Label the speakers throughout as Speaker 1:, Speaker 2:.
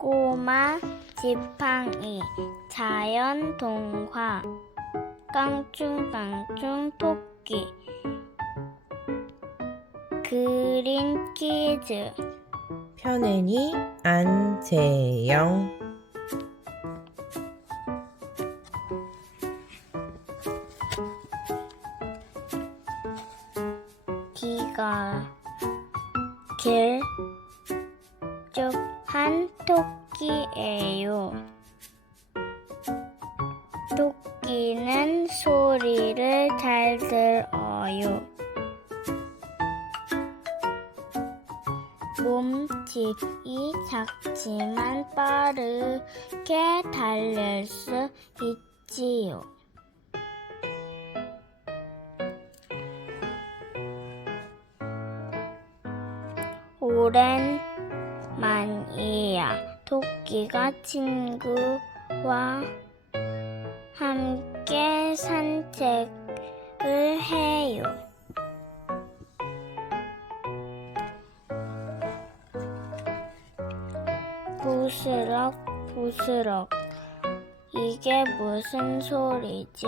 Speaker 1: 꼬마 지팡이 자연 동화 깡충깡충 토끼 그린 키즈.
Speaker 2: 편애니 안재영.
Speaker 1: 귀가 길 쭉 한 토끼예요. 토끼는 소리를 잘 들어요. 몸집이 작지만 빠르게 달릴 수 있지요. 오랜 만이야. 토끼가 친구와 함께 산책을 해요. 부스럭 부스럭 이게 무슨 소리지?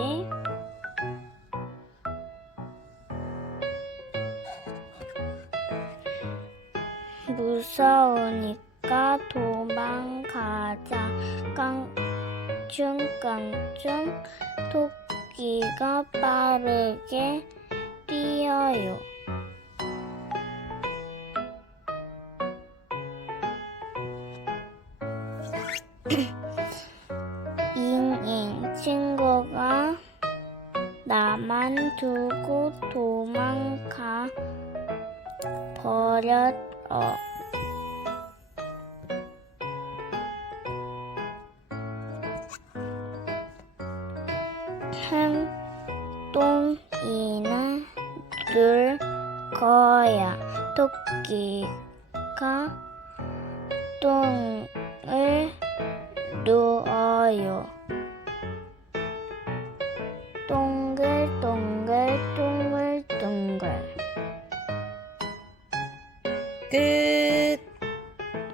Speaker 1: 무서우니까 도망가자. 깡충깡충 토끼가 빠르게 뛰어요. 잉잉 친구가 나만 두고 도망가 버렸 어. 행동이나 늘 거야. 토끼가 똥을 누워요. 동글동글 끝.